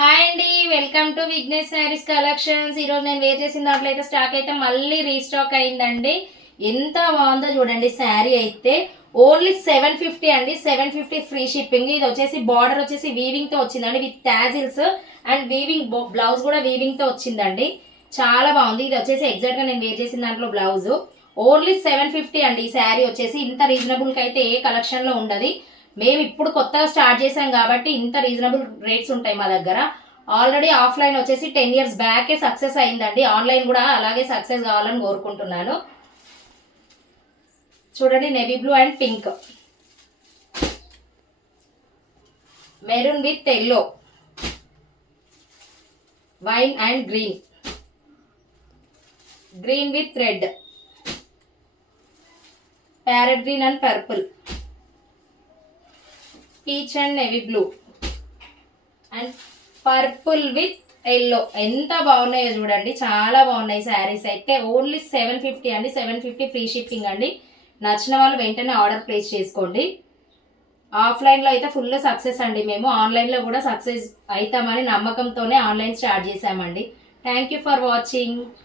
Hi అండి, welcome to Vignesh saris collections. ఈరోజు నేను వేర్ చేసిన దాంట్లో అయితే స్టాక్ అయితే మళ్ళీ రీస్టాక్ అయిందండి. ఎంత బాగుందో చూడండి. శారీ అయితే ఓన్లీ 750 అండి. 750 ఫ్రీ షిప్పింగ్. ఇది వచ్చేసి బార్డర్ వచ్చేసి వీవింగ్ తో వచ్చిందండి, with tassels and weaving blouse కూడా వీవింగ్ తో వచ్చిందండి. చాలా బాగుంది. ఇది వచ్చేసి ఎగ్జాక్ట్ గా నేను వేర్ చేసిన దాంట్లో బ్లౌజ్ ఓన్లీ 750 అండి. ఈ శారీ వచ్చేసి ఇంత రీజనబుల్ కి అయితే ఏ కలెక్షన్ లో ఉండదు. మేము ఇప్పుడు కొత్తగా స్టార్ట్ చేసాం కాబట్టి ఇంత రీజనబుల్ రేట్స్ ఉంటాయి మా దగ్గర. ఆల్రెడీ ఆఫ్లైన్ వచ్చేసి 10 years బ్యాకే సక్సెస్ అయిందండి. ఆన్లైన్ కూడా అలాగే సక్సెస్ కావాలని కోరుకుంటున్నాను. చూడండి, navy blue and pink, maroon with yellow, wine and green, green with red, parrot green and purple, peach and navy blue and purple with yellow. ఎంత బాగున్నాయో చూడండి, చాలా బాగున్నాయి శారీస్ అయితే. ఓన్లీ 750 అండి. 750 ఫ్రీ షిప్పింగ్ అండి. నచ్చిన వాళ్ళు వెంటనే ఆర్డర్ ప్లేస్ చేసుకోండి. ఆఫ్లైన్లో అయితే ఫుల్ సక్సెస్ అండి. మేము ఆన్లైన్లో కూడా సక్సెస్ అవుతామని నమ్మకంతోనే ఆన్లైన్ స్టార్ట్ చేసామండి. Thank you for watching.